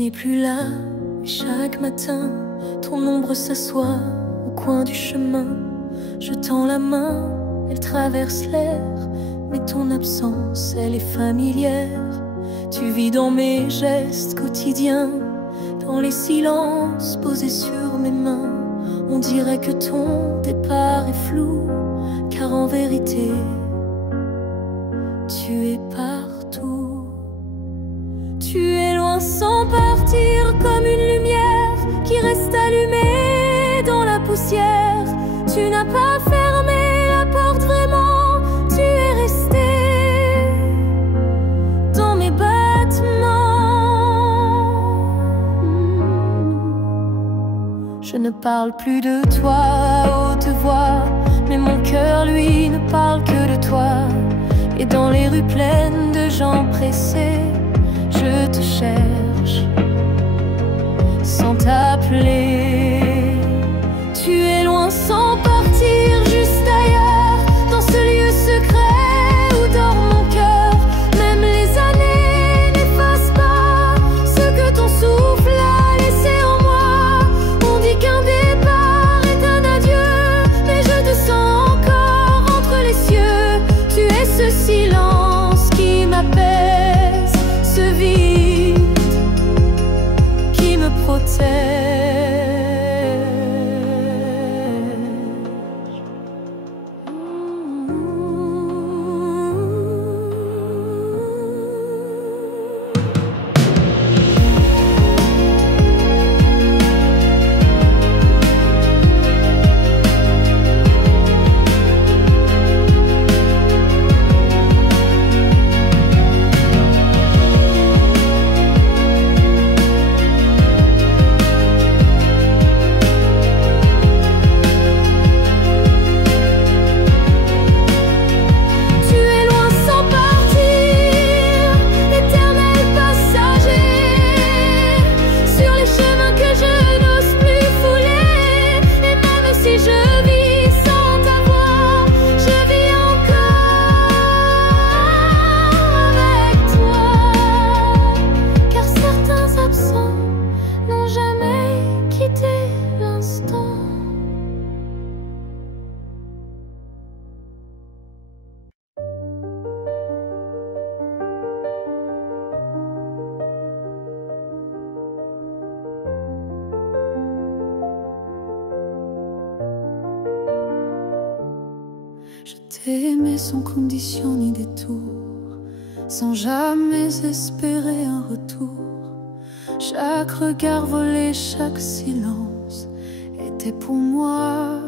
n'es plus là, mais chaque matin, ton ombre s'assoit au coin du chemin. Je tends la main, elle traverse l'air, mais ton absence, elle est familière. Tu vis dans mes gestes quotidiens, dans les silences posés sur mes mains. On dirait que ton départ est flou, car en vérité, tu es partout. Tu es loin sans partir, comme une lumière qui reste allumée dans la poussière. Tu n'as pas fermé la porte vraiment, tu es resté dans mes battements. Je ne parle plus de toi à haute voix, mais mon cœur lui ne parle que de toi. Et dans les rues pleines de gens pressés, je te cherche sans t'appeler. Tu es loin sans partir, juste ailleurs, dans ce lieu secret où dort mon cœur. Même les années n'effacent pas ce que ton souffle a laissé en moi. On dit qu'un départ est un adieu, mais je te sens encore entre les cieux. Tu es ce silence qui m'apaise, ce vide qui me protège. Je t'ai aimé sans condition ni détour, sans jamais espérer un retour. Chaque regard volé, chaque silence était pour moi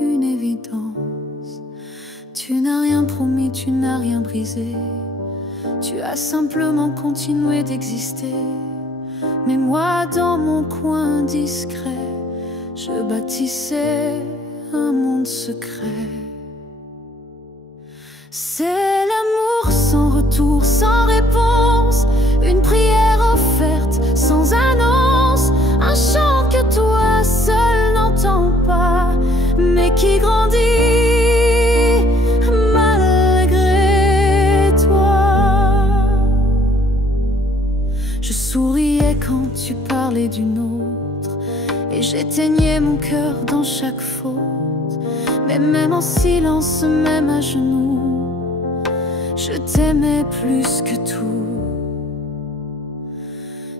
une évidence. Tu n'as rien promis, tu n'as rien brisé, tu as simplement continué d'exister. Mais moi, dans mon coin discret, je bâtissais un monde secret. C'est l'amour sans retour, sans réponse, une prière offerte sans annonce, un chant que toi seul n'entends pas, mais qui grandit malgré toi. Je souriais quand tu parlais d'une autre, et j'éteignais mon cœur dans chaque faute. Mais même en silence, même à genoux, je t'aimais plus que tout.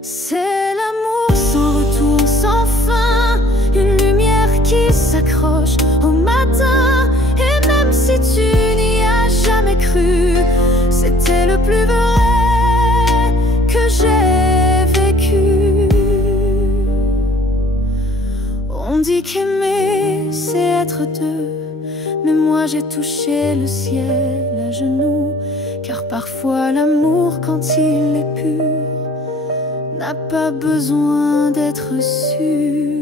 C'est l'amour sans retour, sans fin, une lumière qui s'accroche au matin. Et même si tu n'y as jamais cru, c'était le plus vrai que j'ai vécu. On dit qu'aimer, c'est être deux, mais moi j'ai touché le ciel à genoux. Car parfois l'amour, quand il est pur, n'a pas besoin d'être sûr.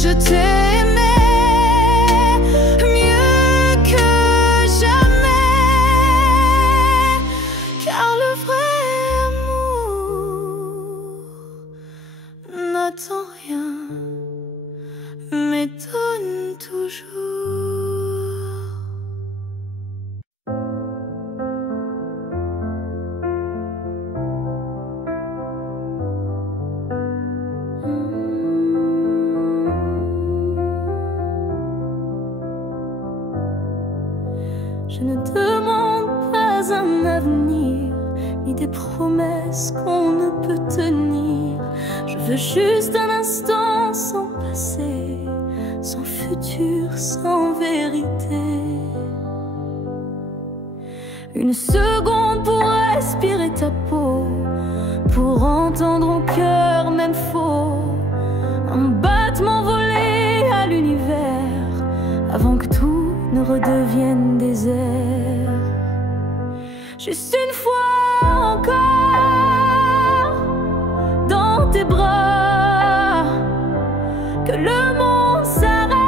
Je toujours. Je ne demande pas un avenir, ni des promesses qu'on ne peut tenir. Je veux juste un instant sans passé, sans futur, sans vérité. Une seconde pour respirer ta peau, pour entendre au cœur même faux, un battement volé à l'univers, avant que tout ne redevienne désert. Juste une fois encore dans tes bras, que le monde s'arrête,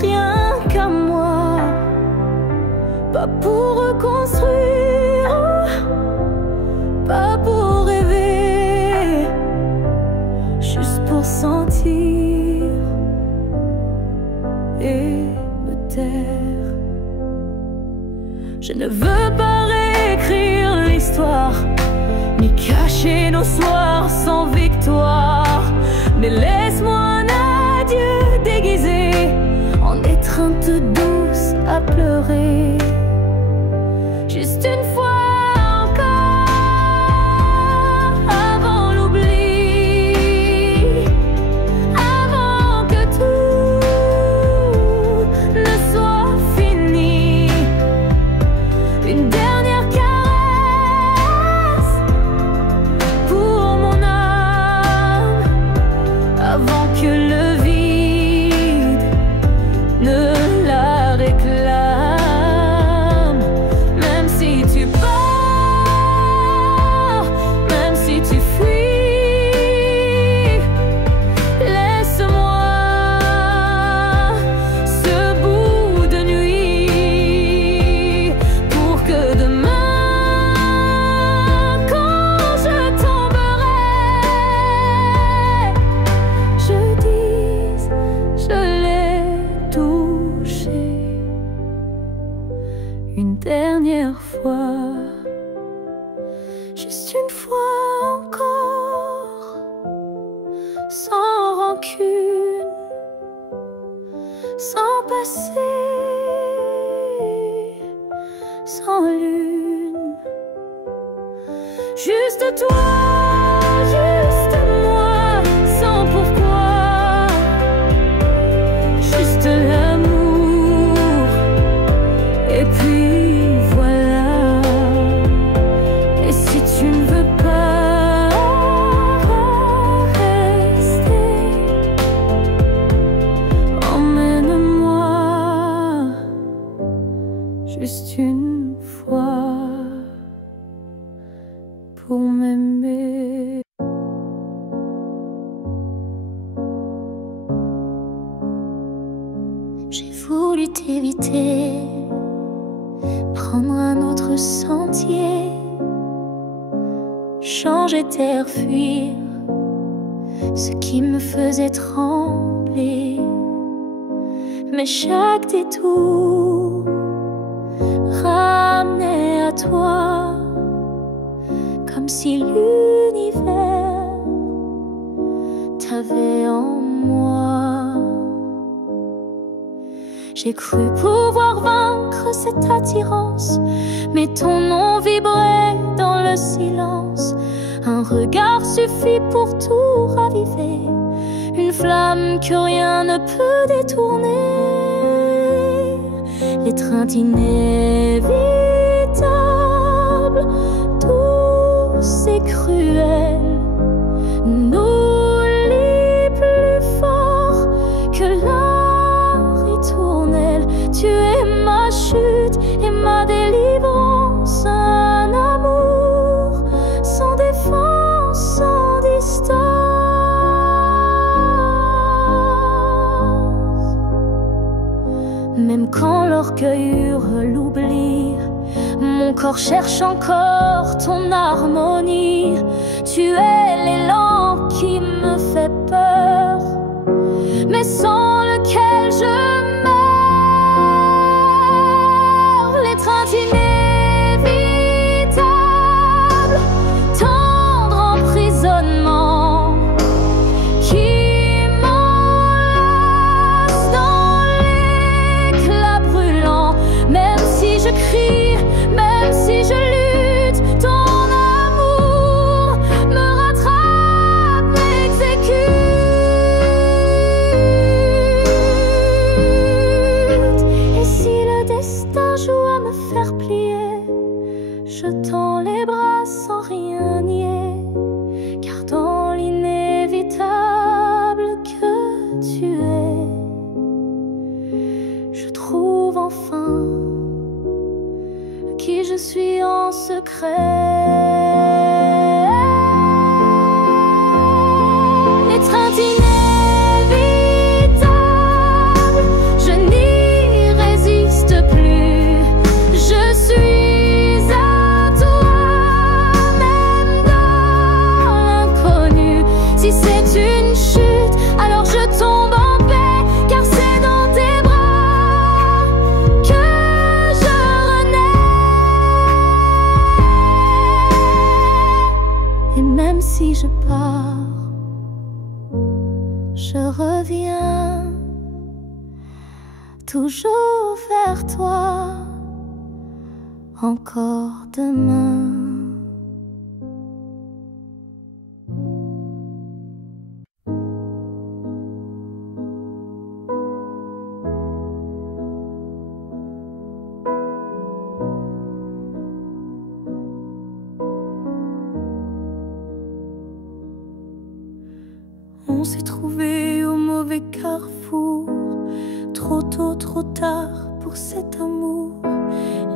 rien qu'à moi, pas pour reconstruire, pas pour rêver, juste pour sentir et me taire. Je ne veux pas réécrire l'histoire, ni cacher nos soirs sans victoire, mais laisse-moi un adieu déguisé en étreinte douce à pleurer. Juste une fois une dernière fois, juste une fois encore, sans rancune, sans passé, sans lune, juste toi, juste moi, sans pourquoi, juste l'amour, et puis juste une fois pour m'aimer. J'ai voulu t'éviter, prendre un autre sentier, changer d'air, fuir ce qui me faisait trembler. Mais chaque détour ramenait à toi, comme si l'univers t'avait en moi. J'ai cru pouvoir vaincre cette attirance, mais ton nom vibrait dans le silence. Un regard suffit pour tout raviver, une flamme que rien ne peut détourner. L'étreinte inévitable, douce et cruelle, nous lie plus fort que la ritournelle. Tu es ma chute et ma délivrance, un amour sans défense, sans distance. Même quand l'orgueil hurle l'oubli, mon corps cherche encore ton harmonie. Tu es l'élan qui me fait peur, mais sans lequel je meurs. L'étreinte inévitable, tendre emprisonnement qui m'enlace dans l'éclat brûlant. Même si je crie, même si je lutte, ton amour me rattrape, m'exécute. Et si le destin joue à me faire plier, je tends les bras sans rien nier, car dans l'inévitable que tu es, je trouve enfin qui je suis en secret. L'étreinte inévitable, je n'y résiste plus. Je suis à toi, même dans l'inconnu. Si c'est une chute, alors je tombe en paix, car c'est dans tes bras que je renais. Et même si je pars, je reviens toujours vers toi, encore demain. On s'est trouvé au mauvais carrefour, trop tôt, trop tard pour cet amour.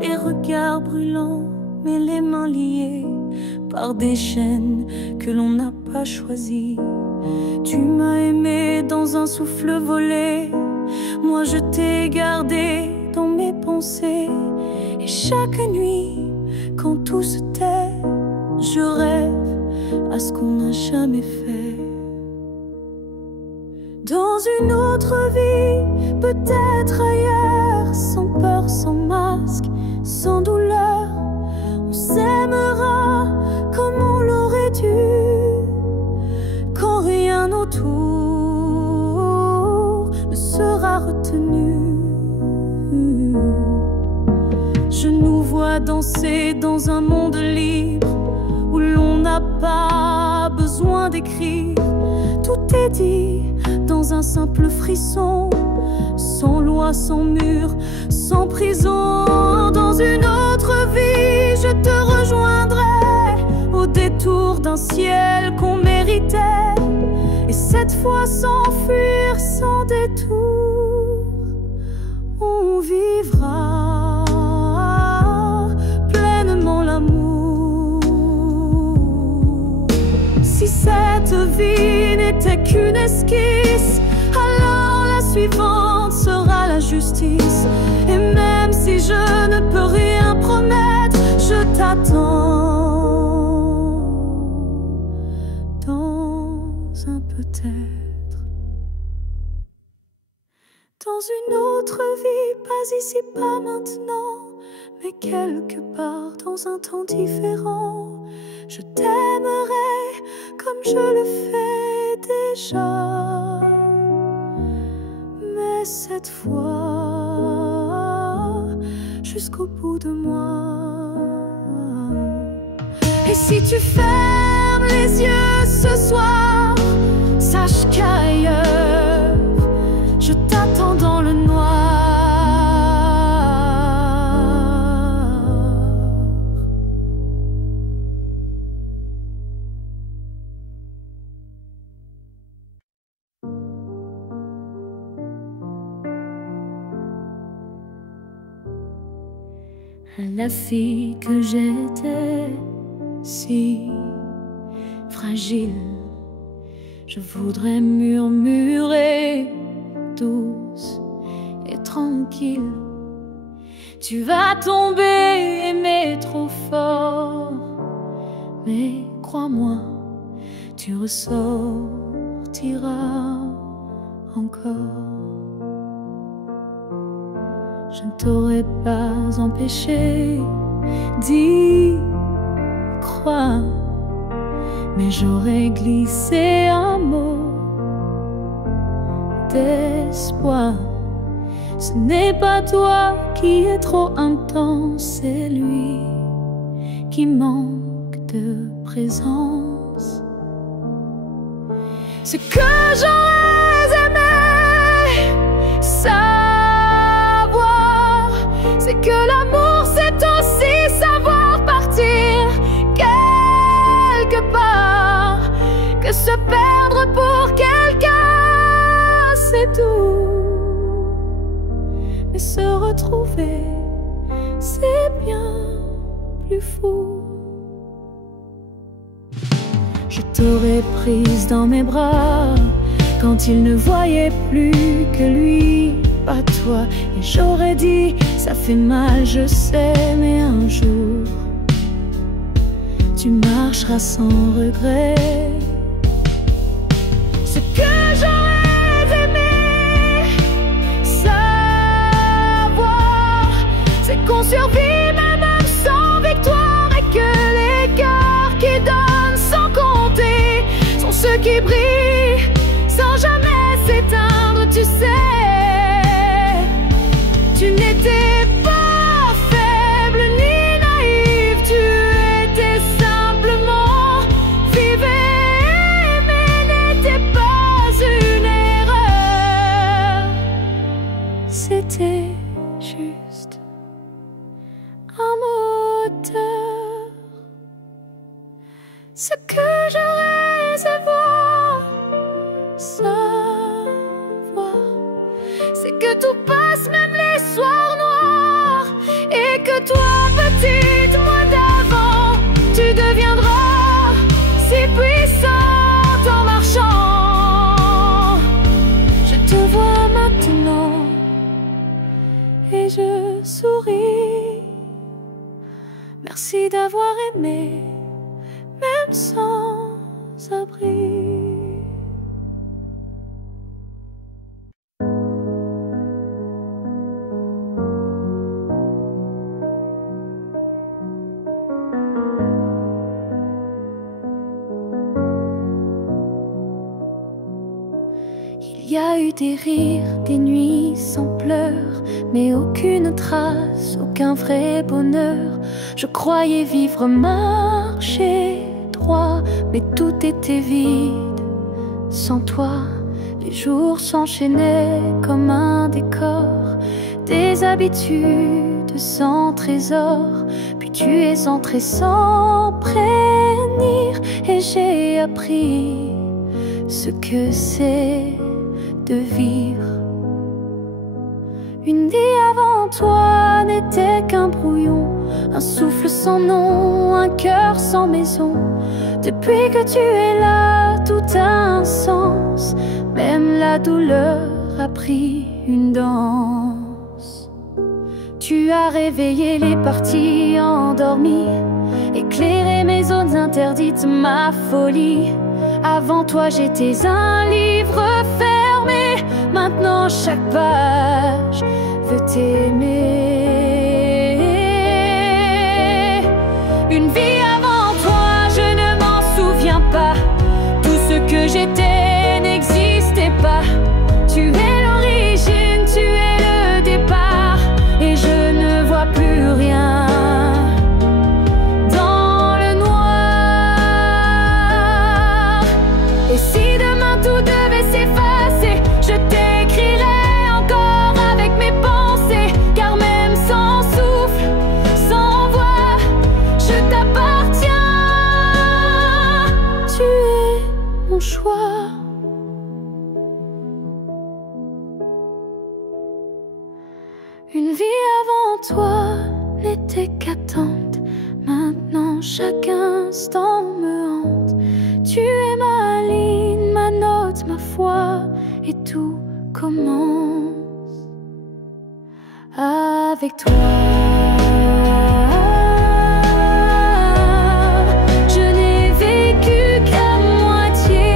Les regards brûlants, mais les mains liées par des chaînes que l'on n'a pas choisies. Tu m'as aimé dans un souffle volé, moi je t'ai gardé dans mes pensées. Et chaque nuit, quand tout se tait, je rêve à ce qu'on n'a jamais fait. Dans une autre vie, peut-être ailleurs, sans peur, sans masque, sans douleur, on s'aimera comme on l'aurait dû, quand rien autour ne sera retenu. Je nous vois danser dans un monde libre, où l'on n'a pas besoin d'écrire. Tout est dit dans un simple frisson, sans loi, sans mur, sans prison. Dans une autre vie, je te rejoindrai au détour d'un ciel qu'on méritait. Et cette fois sans fuir, sans détour, on vivra pleinement l'amour. Si cette vie n'était qu'une esquisse, alors la suivante sera la justice. Et même si je ne peux rien promettre, je t'attends dans un peut-être. Dans une autre vie, pas ici, pas maintenant, mais quelque part dans un temps différent. Je t'aimerai comme je le fais déjà, mais cette fois jusqu'au bout de moi. Et si tu fermes les yeux ce soir, sache qu'ailleurs je t'attends dans le noir. La fille que j'étais, si fragile, je voudrais murmurer douce et tranquille. Tu vas tomber, aimer trop fort, mais crois-moi, tu ressortiras encore. Je ne t'aurais pas empêché d'y croire, mais j'aurais glissé un mot d'espoir. Ce n'est pas toi qui es trop intense, c'est lui qui manque de présence. Ce que j'aurais aimé savoir, c'est que l'amour c'est aussi savoir partir quelque part, que se perdre pour quelqu'un c'est tout, mais se retrouver c'est bien plus fou. Je t'aurais prise dans mes bras quand il ne voyait plus que lui, pas toi. Et j'aurais dit, ça fait mal, je sais, mais un jour tu marcheras sans regret. Ce que j'aurais aimé savoir, c'est qu'on survit même sans victoire, et que les cœurs qui donnent sans compter sont ceux qui brillent sans jamais s'éteindre. Tu sais, tu n'étais pas faible ni naïve, tu étais simplement vive et aimer n'était pas une erreur, c'était juste un moteur. Ce que j'aurais aimé savoir, c'est que tout passe, même les soirs noirs, et que toi, petite moi d'avant, tu deviendras si puissante en marchant. Je te vois maintenant et je souris. Merci d'avoir aimé, même sans abri. Il y a eu des rires, des nuits sans pleurs, mais aucune trace, aucun vrai bonheur. Je croyais vivre, marcher droit, mais tout était vide sans toi. Les jours s'enchaînaient comme un décor, des habitudes sans trésor. Puis tu es entré sans prévenir, et j'ai appris ce que c'est de vivre. Une vie avant toi n'était qu'un brouillon, un souffle sans nom, un cœur sans maison. Depuis que tu es là, tout a un sens, même la douleur a pris une danse. Tu as réveillé les parties endormies, éclairé mes zones interdites, ma folie. Avant toi j'étais un livre fermé, maintenant chaque page veut t'aimer. Une vie avant toi, je ne m'en souviens pas. Tout ce que j'étais n'existait pas. Tu es l'origine, tu es le départ, et je ne vois plus rien. Et si demain tout devait s'effacer, je t'écrirai encore avec mes pensées, car même sans souffle, sans voix, je t'appartiens. Tu es mon choix. Une vie avant toi n'était qu'attente, maintenant chaque instant me hante. Tu es ma ligne, ma note, ma foi, et tout commence avec toi. Je n'ai vécu qu'à moitié.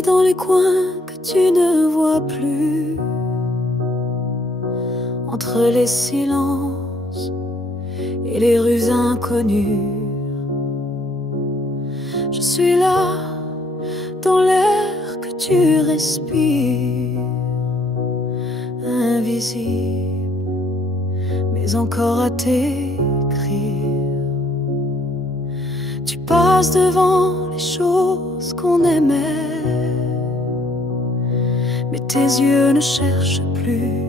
nuit dans les coins que tu ne vois plus, entre les silences et les rues inconnues. Je suis là dans l'air que tu respires, invisible mais encore à t'écrire. Tu passes devant les choses qu'on aimait, mais tes yeux ne cherchent plus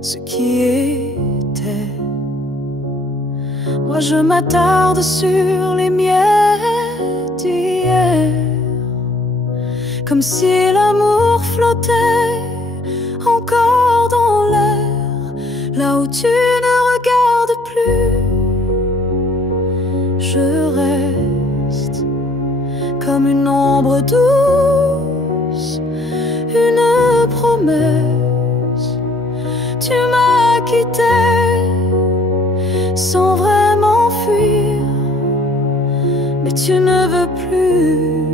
ce qui était. Moi je m'attarde sur les miettes d'hier, comme si l'amour flottait encore dans l'air, là où tu ne regardes plus. Je reste comme une ombre douce, une promesse. Tu m'as quitté sans vraiment fuir, mais tu ne veux plus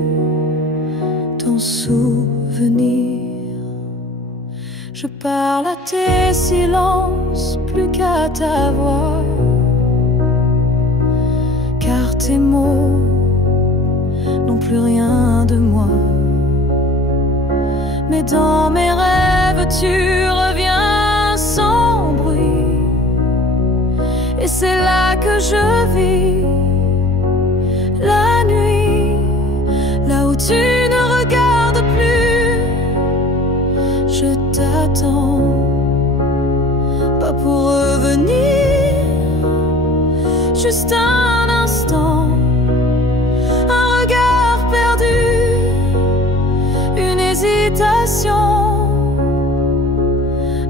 t'en souvenir. Je parle à tes silences plus qu'à ta voix, car tes mots n'ont plus rien de moi. Mais dans mes rêves tu reviens sans bruit, et c'est là que je vis la nuit, là où tu ne regardes plus. Je t'attends, pas pour revenir, juste un instant, un regard perdu, une hésitation,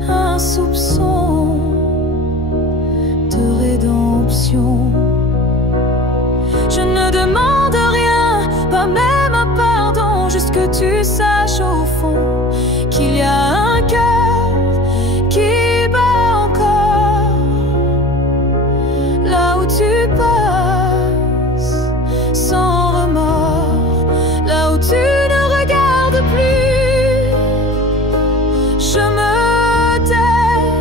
un soupçon de rédemption. Je ne demande rien, pas même un pardon, juste que tu saches au fond qu'il y a un cœur qui bat encore, là où tu passes sans remords, là où tu ne regardes plus. Je me tais,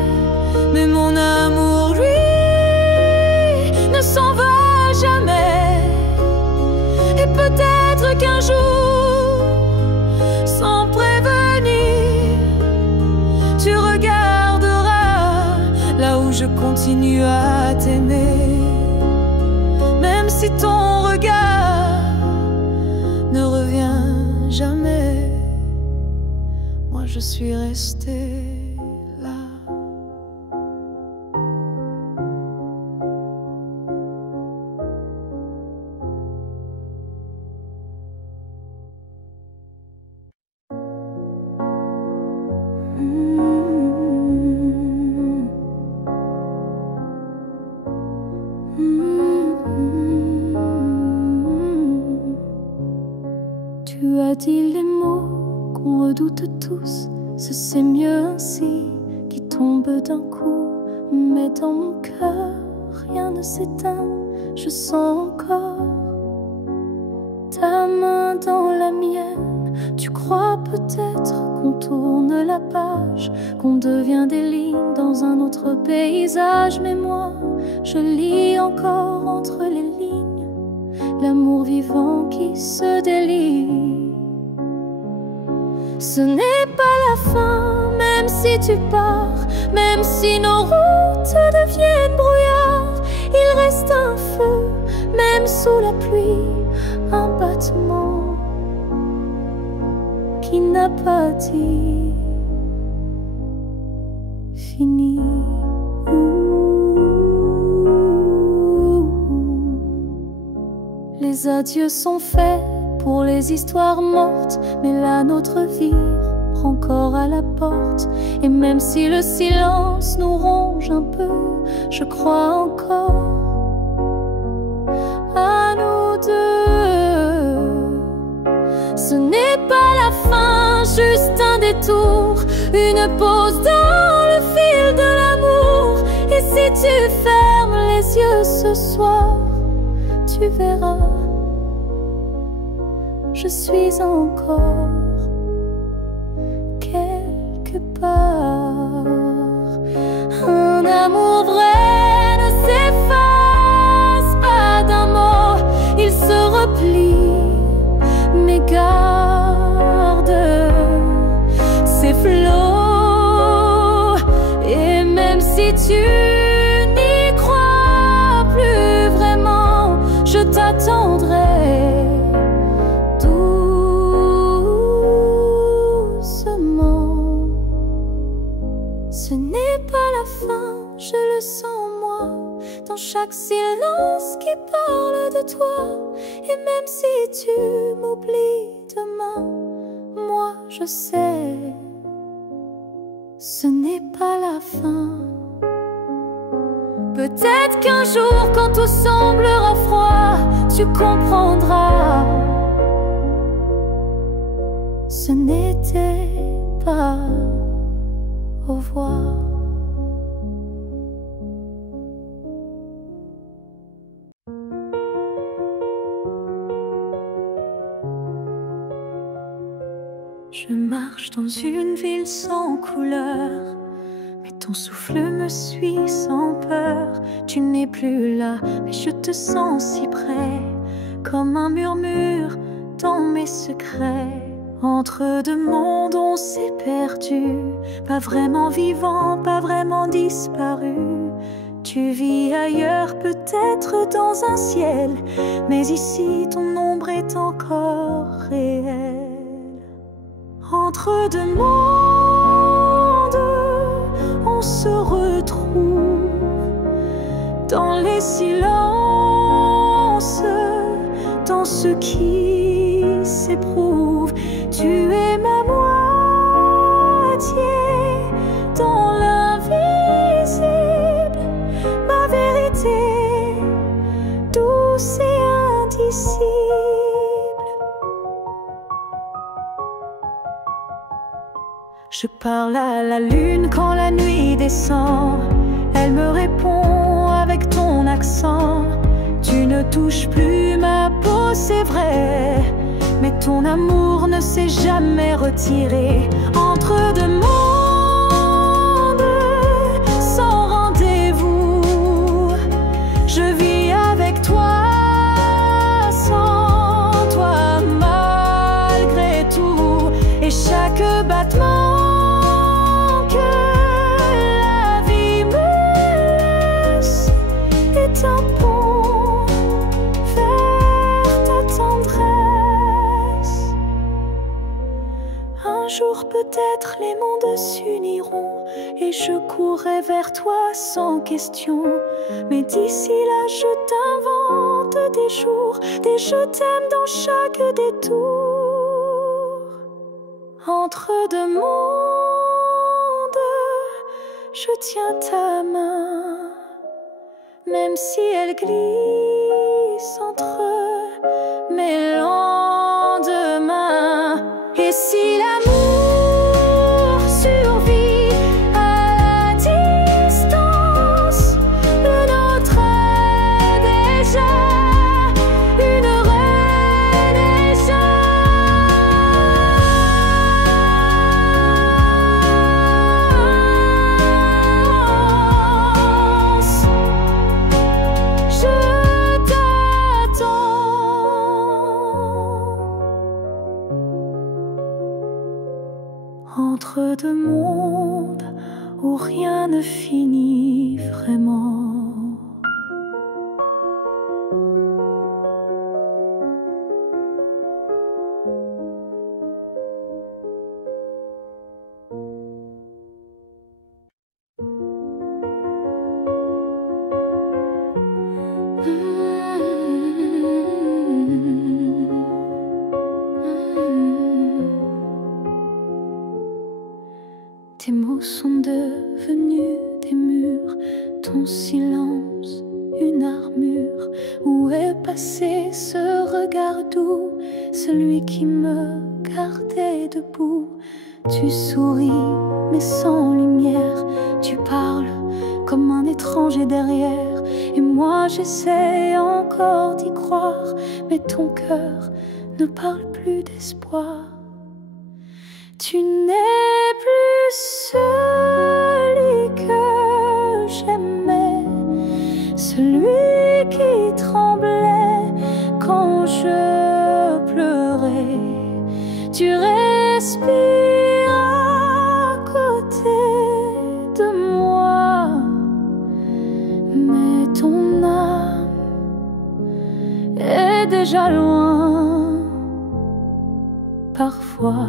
mais mon amour, lui, ne s'en va jamais. Et peut-être qu'un jour, sans prévenir, tu regarderas là où je continue à t'aimer. Même si ton regard ne revient jamais, moi je suis restée là. Tu as dit les mots qu'on redoute tous, c'est mieux ainsi, qui tombent d'un coup. Mais dans mon cœur, rien ne s'éteint, je sens encore ta main dans la mienne. Tu crois peut-être qu'on tourne la page, qu'on devient des lignes dans un autre paysage. Mais moi, je lis encore entre les lignes l'amour vivant qui se délie. Ce n'est pas la fin, même si tu pars, même si nos routes deviennent brouillard. Il reste un feu, même sous la pluie, un battement qui n'a pas dit fini. Les adieux sont faits pour les histoires mortes, mais la nôtre vie prend corps à la porte. Et même si le silence nous ronge un peu, je crois encore à nous deux. Ce n'est pas la fin, juste un détour, une pause dans le fil de l'amour. Et si tu fermes les yeux ce soir, tu verras, je suis encore quelque part. Un amour vrai ne s'efface pas d'un mot, il se replie, mais garde ses flots. Et même si tu n'y crois plus vraiment, je t'attendrai doucement. Ce n'est pas la fin, je le sens en moi, dans chaque silence qui parle de toi. Et même si tu m'oublies demain, moi je sais, ce n'est pas la fin. Peut-être qu'un jour, quand tout semblera froid, tu comprendras, ce n'était pas au revoir. Je marche dans une ville sans couleur, mais ton souffle me suit sans peur. Tu n'es plus là, mais je te sens si près, comme un murmure dans mes secrets. Entre deux mondes on s'est perdu, pas vraiment vivant, pas vraiment disparu. Tu vis ailleurs, peut-être dans un ciel, mais ici ton ombre est encore réelle. Entre deux mondes, on se retrouve dans les silences, dans ce qui s'éprouve. Tu es ma moitié dans l'invisible, ma vérité douce et indicible. Je parle à la lune quand la nuit descend, elle me répond avec ton accent. Tu ne touches plus ma peau, c'est vrai, mais ton amour ne s'est jamais retiré. Entre deux mondes, sans rendez-vous, je vis avec toi, sans toi, malgré tout. Et chaque battement un pont vers ta tendresse. Un jour peut-être les mondes s'uniront et je courrai vers toi sans question. Mais d'ici là je t'invente des jours, des je t'aime dans chaque détour. Entre deux mondes, je tiens ta main, même si elle glisse entre mes lendemains. Et si l'amour survit à la distance, le nôtre est déjà une renaissance. Je t'attends. Entre deux mondes où rien ne finit vraiment. Tes mots sont devenus des murs, ton silence une armure. Où est passé ce regard doux, celui qui me gardait debout? Tu souris mais sans lumière, tu parles comme un étranger derrière. Et moi j'essaie encore d'y croire, mais ton cœur ne parle plus d'espoir. Tu n'es plus celui que j'aimais, celui qui tremblait quand je pleurais. Tu respires à côté de moi, mais ton âme est déjà loin parfois.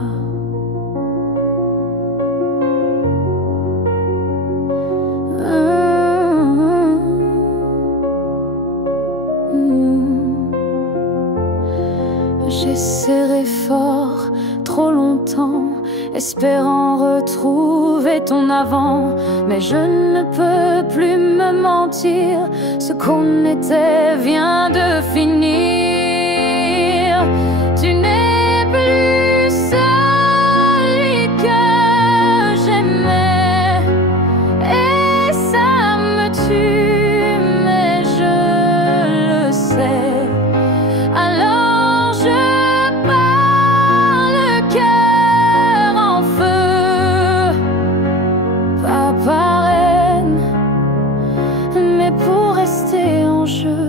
J'ai serré fort trop longtemps, espérant retrouver ton avant. Mais je ne peux plus me mentir, ce qu'on était vient de finir. Tu n'es plus celui que j'aimais, et ça me tue, mais je le sais. Alors je pars le cœur en feu, pas par haine, mais pour rester en jeu.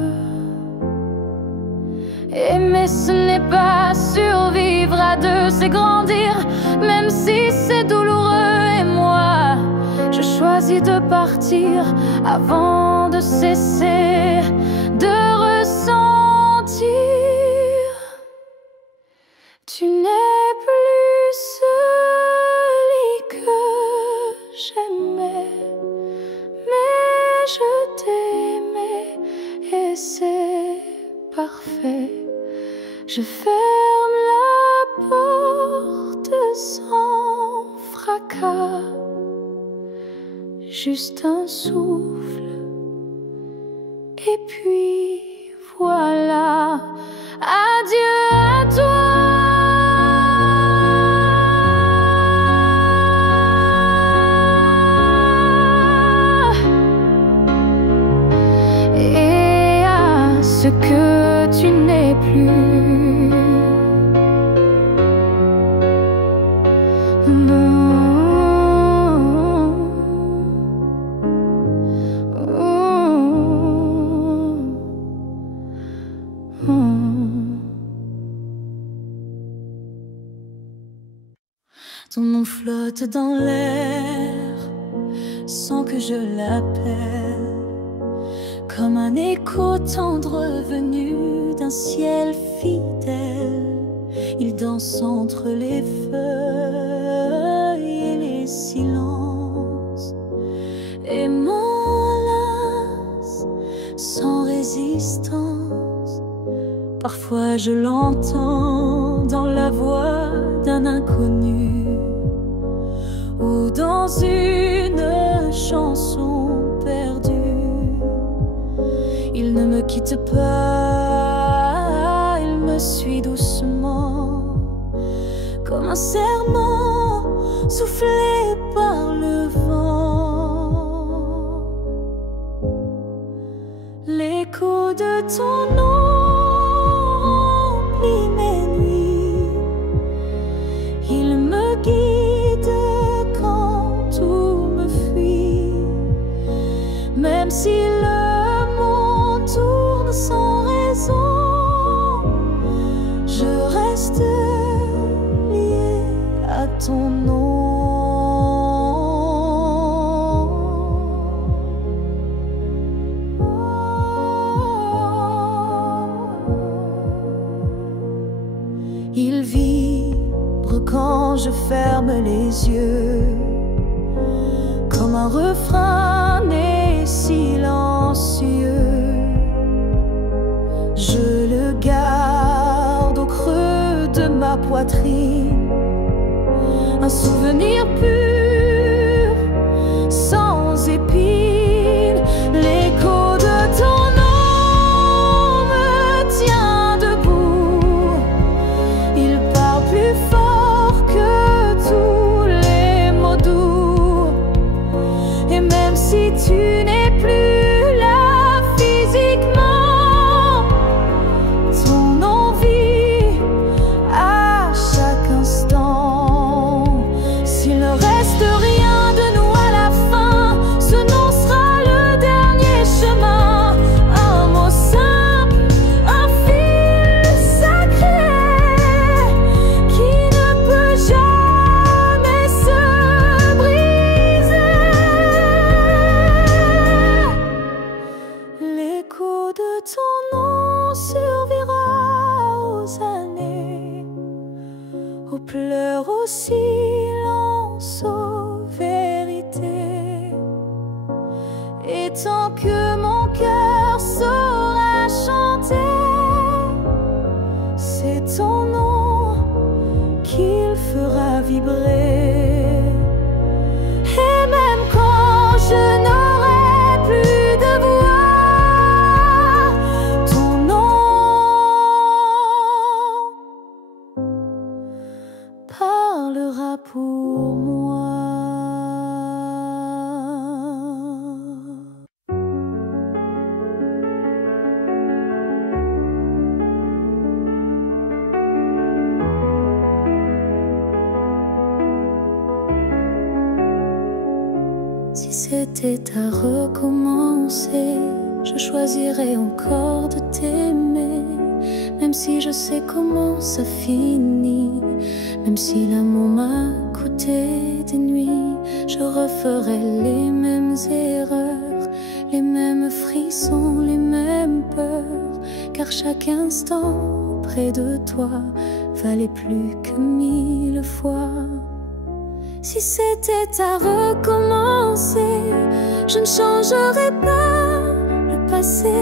Aimer, ce n'est pas survivre à deux, c'est grandir, même si c'est douloureux. Et moi, je choisis de partir avant de cesser de ressentir. Tu n'es plus celui que j'aimais, mais je t'aimais et c'est parfait. Je ferme la porte sans fracas, juste un souffle, et puis voilà. Adieu à toi. Et à ce que tu n'es plus. Ton nom flotte dans l'air sans que je l'appelle, comme un écho tendre venu d'un ciel fidèle. Il danse entre les feuilles et les silences et m'enlace sans résistance. Parfois je l'entends dans la voix d'un inconnu ou dans une chanson perdue. Il ne me quitte pas, il me suit doucement, comme un serment soufflé par le vent. L'écho de ton nom remplit mes nuits, il me guide quand tout me fuit. Même si le monde tourne sans raison, je reste lié à ton nom. Il vibre quand je ferme les yeux, comme un refrain né silencieux. Je le garde au creux de ma poitrine, un souvenir pur, sans épines. L'écho de ton nom me tient debout, il parle plus fort que tous les mots doux. Et même si tu n'es plus là physiquement, ton envie on survivra aux années, aux pleurs, au silence, aux vérités. Et tant que mon cœur saura chanter, c'est ton nom qu'il fera vibrer. Et même quand je n'aurai plus de voix, ton nom parlera pour moi. Si c'était à recommencer, je choisirais encore de t'aimer. Même si je sais comment ça finit, même si l'amour m'a coûté des nuits, je referais les mêmes erreurs, les mêmes frissons, les mêmes peurs. Car chaque instant près de toi valait plus que 1000 fois. Si c'était à recommencer, je ne changerais pas le passé.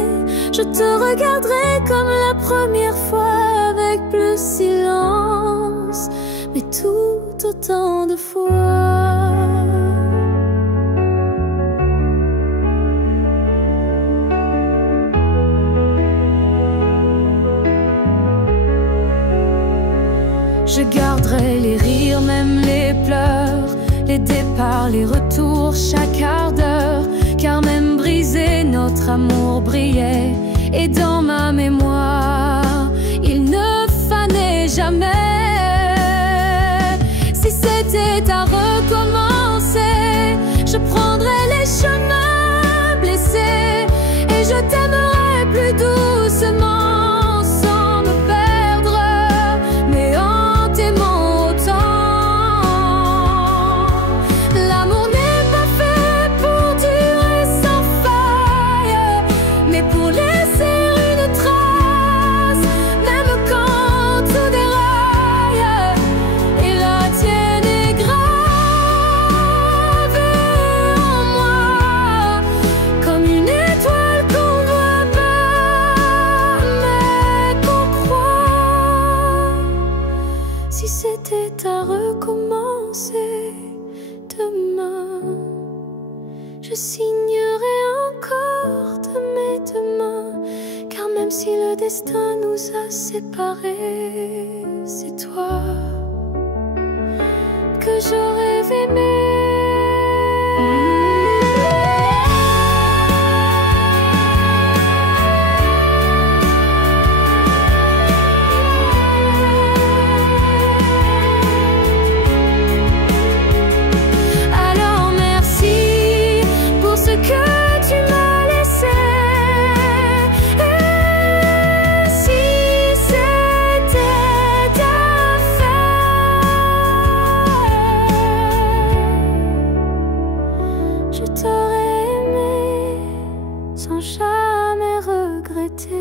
Je te regarderais comme la première fois, avec plus silence, mais tout autant de fois. Je garderai les rires, même les pleurs, les départs, les retours, chaque quart d'heure. Car même brisé, notre amour brillait. Et dans ma mémoire, il ne fanait jamais. Si c'était à recommencer, je prendrais les chemins blessés. Et je t'aimerais plus doucement. Si c'était à recommencer demain, je signerais encore de mes deux mains. Car même si le destin nous a séparés, c'est toi que j'aurais aimé. Je t'aurais aimé sans jamais regretter.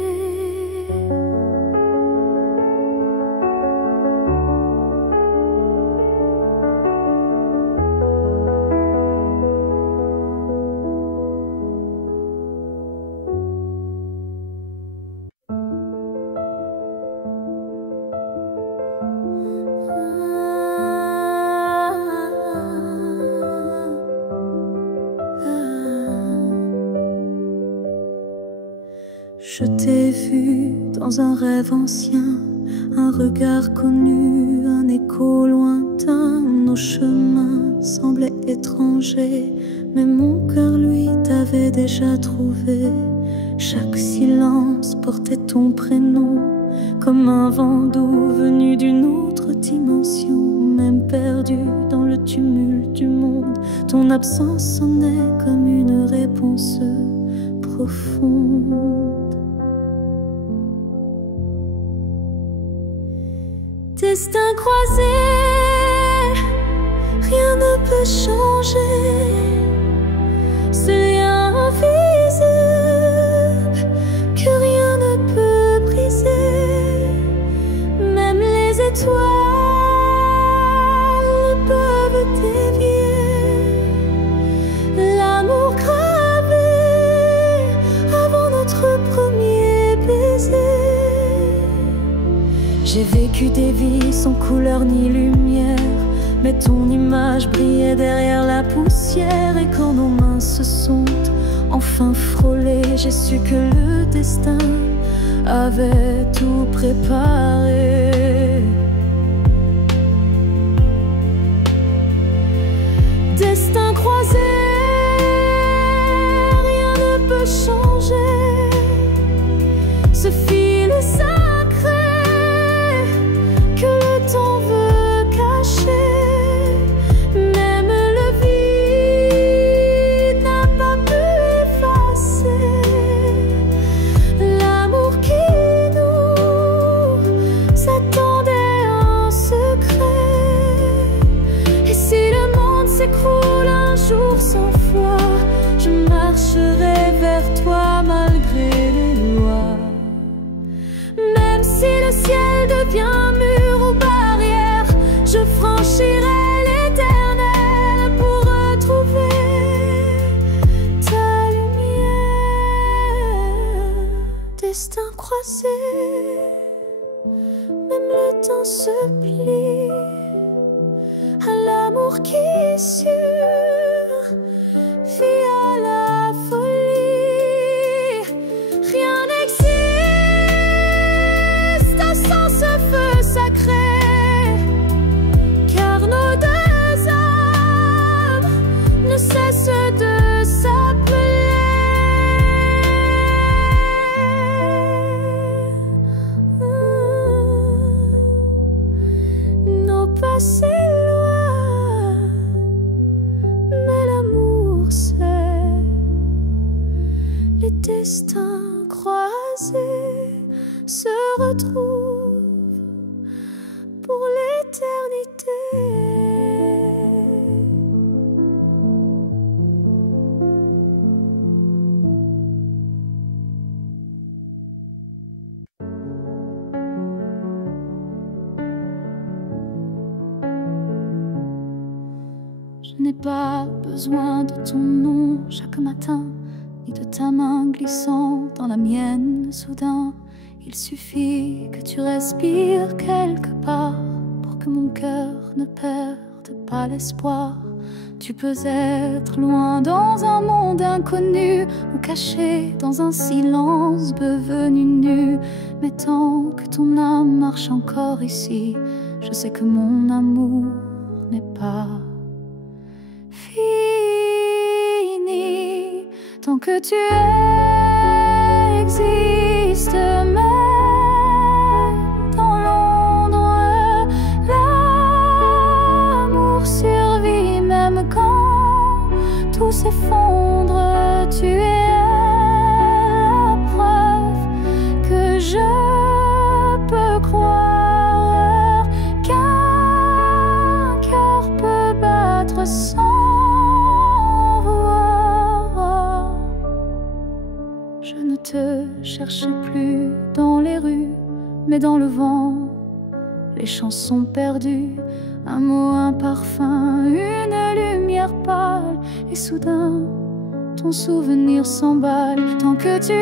Je t'ai vu dans un rêve ancien, un regard connu, un écho lointain. Nos chemins semblaient étrangers, mais mon cœur, lui, t'avait déjà trouvé. Chaque silence portait ton prénom, comme un vent doux venu d'une autre dimension. Même perdu dans le tumulte du monde, ton absence sonnait comme une réponse profonde. Destin croisé, rien ne peut changer. Ce lien invisible que rien ne peut J'ai vécu des vies sans couleur ni lumière, mais ton image brillait derrière la poussière. Et quand nos mains se sont enfin frôlées, j'ai su que le destin avait tout préparé. Destin croisé, rien ne peut changer ce fil sacré que le temps veut cacher. Même le vide n'a pas pu effacer l'amour qui nous attendait en secret. Et si le monde s'écroule un jour sans foi, je marcherai vers toi malgré les lois. Même si le ciel devient mur ou barrière, je franchirai l'éternel pour retrouver ta lumière. Destin croisé, même le temps se plie à l'amour qui suffit à la folie. Rien n'existe sans ce feu sacré, car nos deux âmes ne cessent de s'appeler. Nos passés loin, mais l'amour sait. Les destins croisés se retrouvent pour l'éternité. Je n'ai pas besoin de ton nom chaque matin, ni de ta main glissant dans la mienne soudain. Il suffit que tu respires quelque part pour que mon cœur ne perde pas l'espoir. Tu peux être loin dans un monde inconnu, ou caché dans un silence devenu nu. Mais tant que ton âme marche encore ici, je sais que mon amour n'est pas fini. Tant que tu existes, même dans l'ombre, l'amour survit. Même quand tout s'effondre, tu es la preuve que je peux croire qu'un cœur peut battre sans voir. Je ne te cherche plus dans les rues, mais dans le vent, les chansons perdues. Un mot, un parfum, une lumière pâle, et soudain, ton souvenir s'emballe. Tant que tu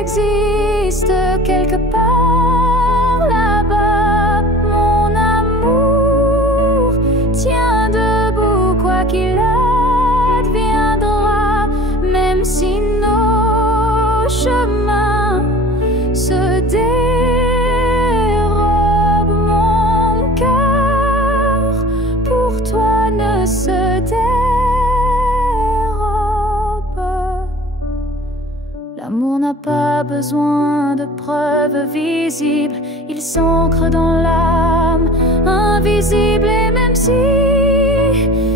existes quelque part là-bas, mon amour tient debout, quoi qu'il adviendra. Même si nos chemins se dérobent, mon cœur pour toi ne se dérobe. L'amour n'a pas besoin de preuves visibles, il s'ancre dans l'âme invisible. Et même si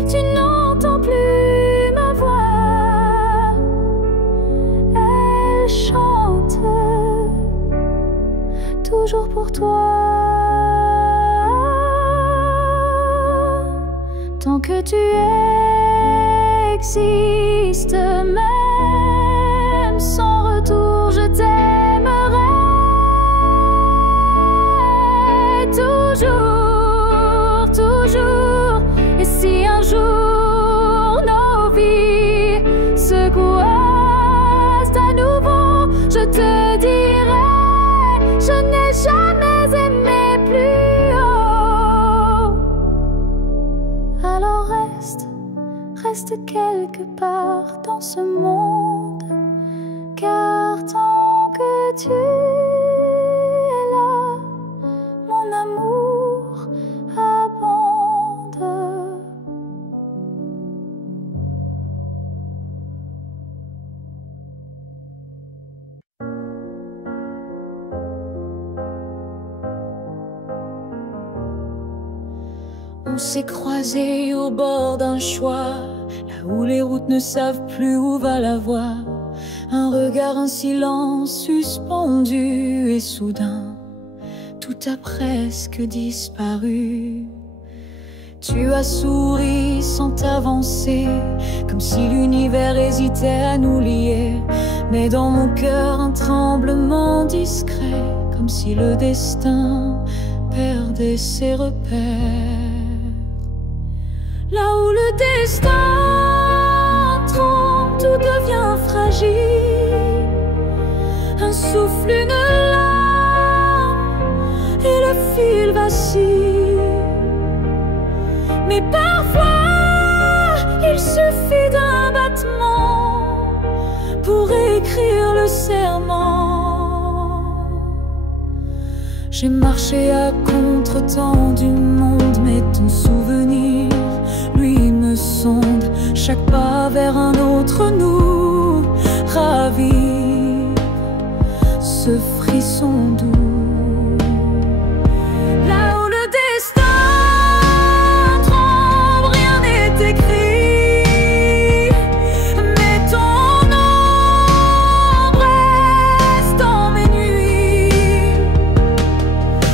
tu n'entends plus ma voix, elle chante toujours pour toi. Tant que tu existes, même sans retour, je t'aimerai toujours, toujours. Et si un jour nos vies se croisent à nouveau, je te dirai, je n'ai jamais reste quelque part dans ce monde, car tant que tu es là, mon amour abonde. On s'est croisés au bord d'un choix, là où les routes ne savent plus où va la voie. Un regard, un silence suspendu, et soudain, tout a presque disparu. Tu as souri sans t'avancer, comme si l'univers hésitait à nous lier. Mais dans mon cœur, un tremblement discret, comme si le destin perdait ses repères. Là où le destin tremble, tout devient fragile. Un souffle, une larme, et le fil vacille. Mais parfois, il suffit d'un battement pour écrire le serment. J'ai marché à contre-temps du monde, mais ton souvenir, lui, me sonde. Chaque pas vers un autre nous ravive ce frisson doux. Là où le destin tremble, rien n'est écrit, mais ton ombre reste dans mes nuits.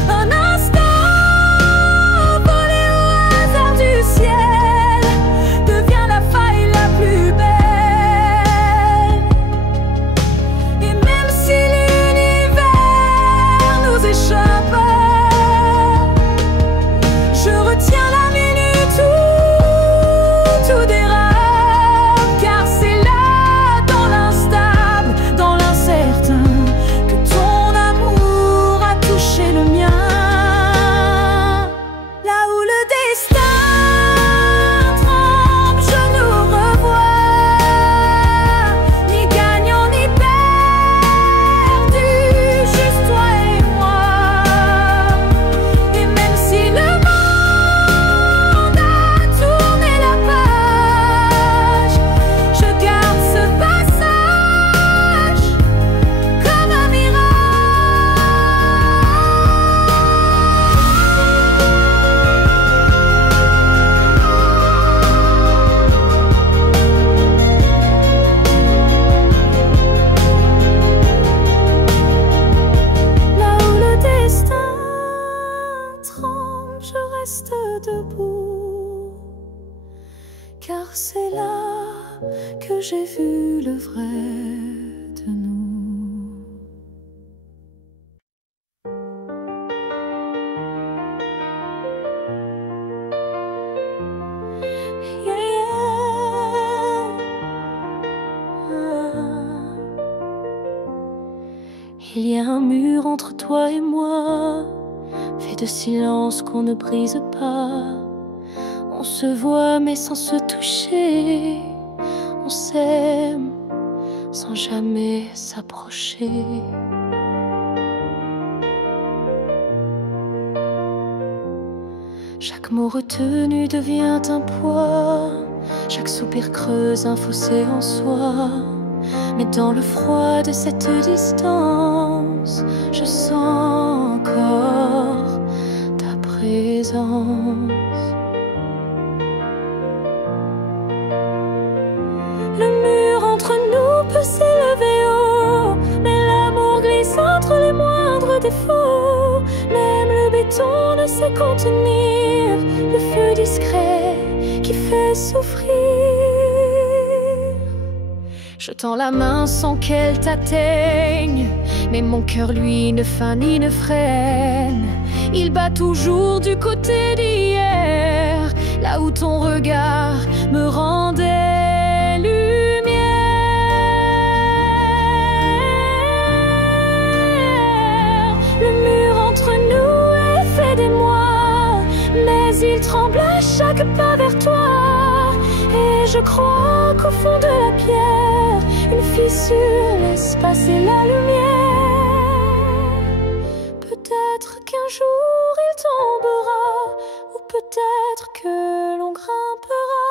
Un instant volé au hasard du ciel devient la faille la plus belle. Et même si l'univers nous échappe, je retiens la minute où tout dérape. Car c'est là, dans l'instable, dans l'incertain, que ton amour a touché le mien. Là où le destin tremble, je nous revois, ni gagnant ni perdu, juste toi et moi. Et même si le monde a tourné la page, je garde ce passage comme un Là où le destin tremble, je reste debout, car c'est là que j'ai vu le vrai de nous. Yeah, yeah. Il y a un mur entre toi et moi, fait de silence qu'on ne brise pas. On se voit mais sans se toucher, on s'aime sans jamais s'approcher. Chaque mot retenu devient un poids, chaque soupir creuse un fossé en soi. Mais dans le froid de cette distance, je sens encore ta présence. Le mur entre nous peut s'élever haut, mais l'amour glisse entre les moindres défauts. Même le béton ne sait contenir le feu discret qui fait souffrir. Je tends la main sans qu'elle t'atteigne, mais mon cœur lui ne feint ni ne freine. Il bat toujours du côté d'hier, là où ton regard me rendait lumière. Le mur entre nous est fait d'émoi, mais il tremble à chaque pas vers toi. Et Je crois qu'au fond de la pierre, une fissure laisse passer la lumière. Peut-être qu'un jour il tombera, ou peut-être que l'on grimpera,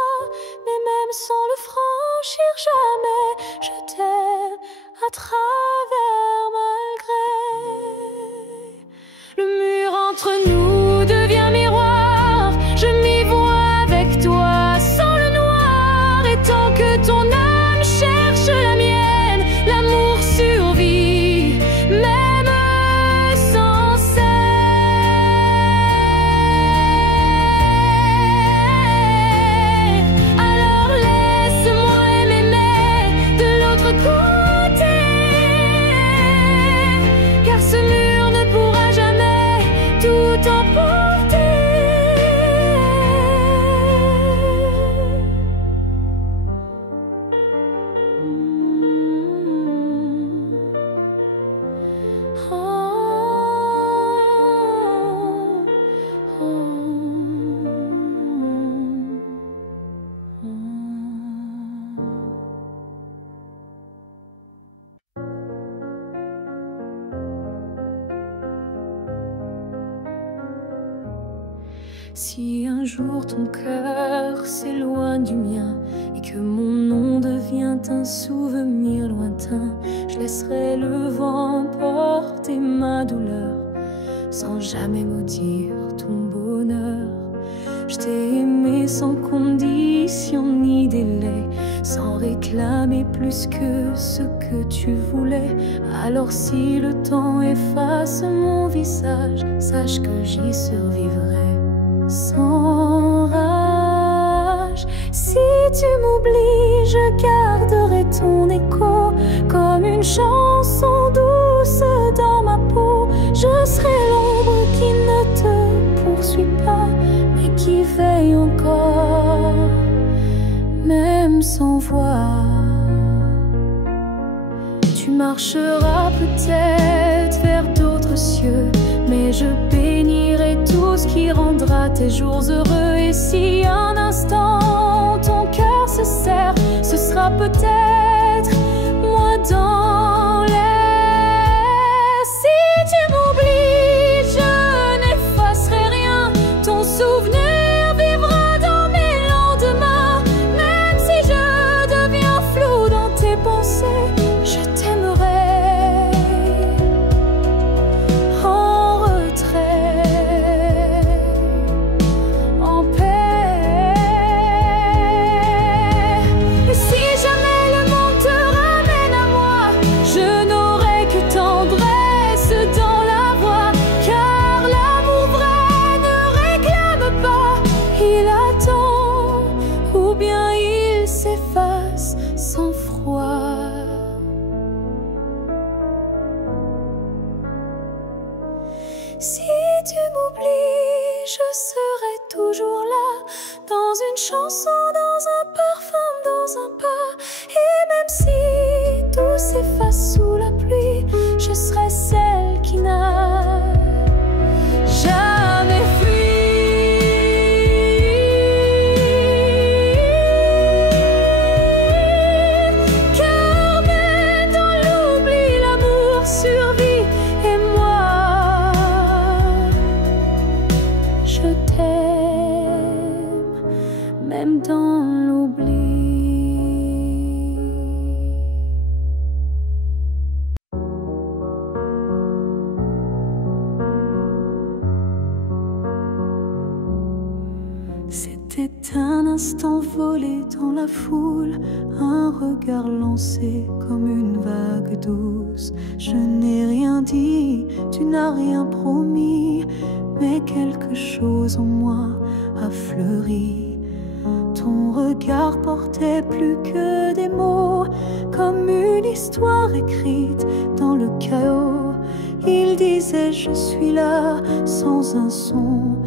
mais même sans le franchir jamais, je t'aime à travers malgré. Le mur entre nous devient miroir, je m'y vois avec toi sans le noir, et tant que ton âme cherche la mienne, l'amour survit, même sans cesse. Alors laisse-moi m'aimer de l'autre côté, car ce mur ne pourra jamais tout emporter. Si un jour ton cœur s'éloigne du mien et que mon nom devient un souvenir lointain, je laisserai le vent porter ma douleur sans jamais maudire ton bonheur. Je t'ai aimé sans condition ni délai, sans réclamer plus que ce que tu voulais. Alors si le temps efface mon visage, sache que j'y survivrai sans rage. Si tu m'oublies, je garderai ton écho comme une chanson douce dans ma peau. Je serai l'ombre qui ne te poursuit pas, mais qui veille encore, même sans voix. Tu marcheras peut-être vers d'autres cieux, mais je bénirai tout ce qui rendra tes jours heureux. Et si un instant ton cœur se serre, ce sera peut-être moi dans l'air. Si tu m'oublies, je n'effacerai rien, ton souvenir vivra dans mes lendemains. Même si je deviens flou dans tes pensées, je t'aimerai en retrait, en paix. Et si jamais le monde te ramène à moi, je n'aurai que tendresse dans la voix, car l'amour vrai ne réclame pas, il attend, ou bien il s'efface sans froid. Si tu m'oublies, je serai toujours là, dans une chanson, dans un parfum, dans un pas. Et même si tout s'efface sous la pluie, je serai celle qui n'a jamais fui. Car même dans l'oubli, l'amour survit, et moi je t'aime, même dans l'oubli. C'était un instant volé dans la foule, un regard lancé comme une vague douce. Je n'ai rien dit, tu n'as rien promis, mais quelque chose en moi a fleuri. Ton regard portait plus que des mots, comme une histoire écrite dans le chaos. Il disait je suis là sans un son,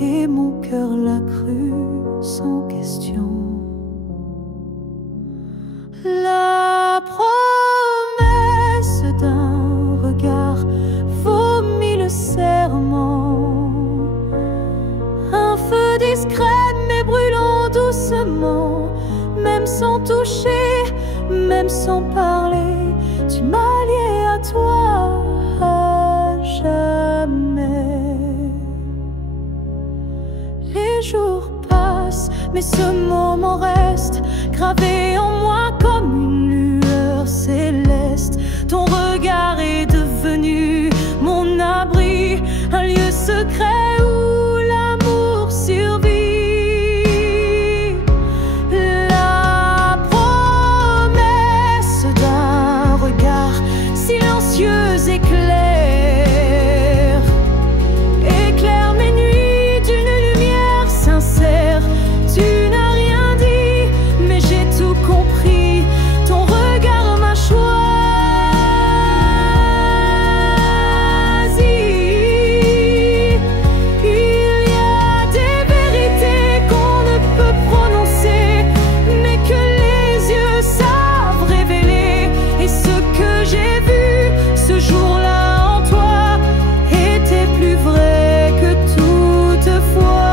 et mon cœur l'a cru sans question. La promesse d'un regard vomit le serment, un feu discret mais brûlant doucement. même sans toucher, même sans parler, tu m'as lié à toi à jamais. Les jours passent, mais ce moment reste gravé en moi comme une lueur céleste. Ton regard est devenu mon abri, un lieu secret où l'amour survit. La promesse d'un regard silencieux éclaire mes nuits d'une lumière sincère. Tu n'as rien dit, mais j'ai tout compris. Ton regard m'a choisi. Il y a des vérités qu'on ne peut prononcer, mais que les yeux savent révéler. Et ce que j'ai vu ce jour-là en toi était plus vrai que toutefois.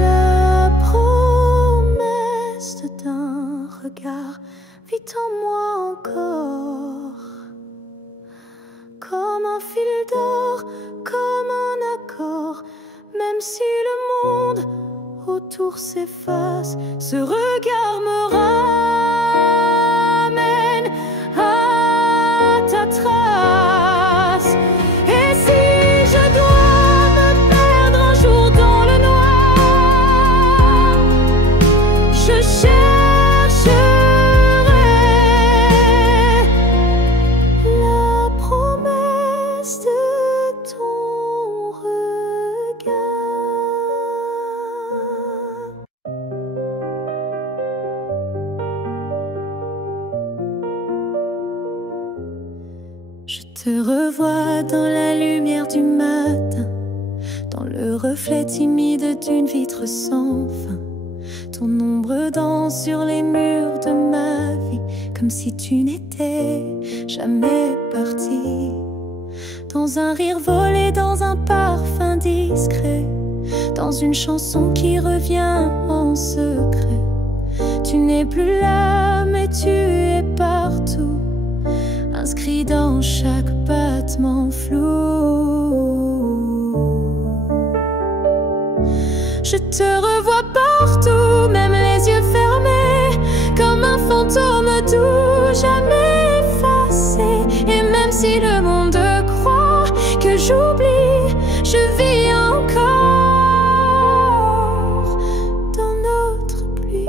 La promesse d'un regard vit en moi encore, comme un fil d'or, comme un accord. Même si le monde autour s'efface, ce regard me ramène à ta trace. Et si je dois me perdre un jour dans le noir, je chercherai la promesse de ton regard. Je te revois dans la lumière du matin, dans le reflet timide d'une vitre sans fin. Ton ombre danse sur les murs de ma vie, comme si tu n'étais jamais parti. Dans un rire volé, dans un parfum discret, dans une chanson qui revient en secret. Tu n'es plus là, mais tu es partout, inscrit dans chaque battement flou. Je te revois partout, même les yeux fermés, comme un fantôme doux, jamais effacé. Et même si le monde croit que j'oublie, je vis encore dans notre pluie.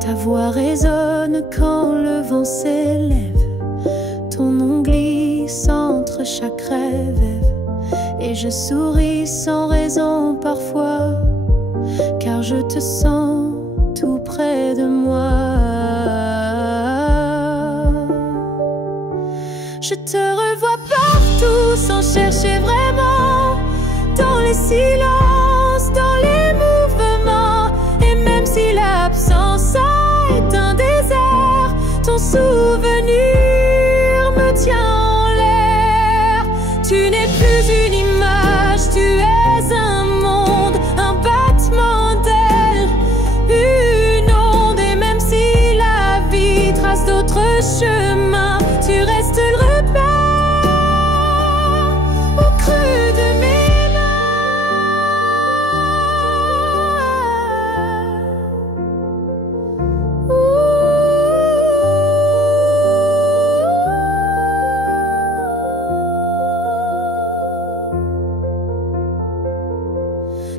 Ta voix résonne quand le vent s'élève, ton nom glisse entre chaque rêve. Et je souris sans raison parfois, car je te sens tout près de moi. Je te revois partout sans chercher vraiment, dans les silences, dans les mouvements. Et même si l'absence est un désert, ton souvenir me tient en l'air. Tu n'es plus une image, tu es un monde, un battement d'ailes, une onde. Et même si la vie trace d'autres chemins, tu restes le repère au creux de mes mains.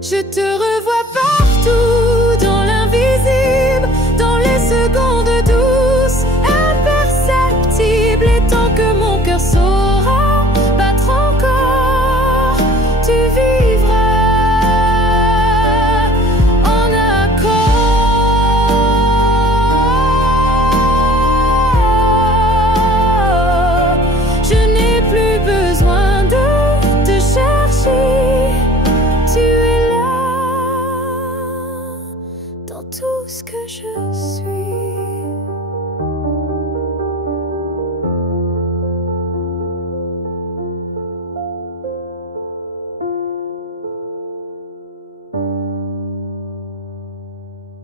Je te revois pas.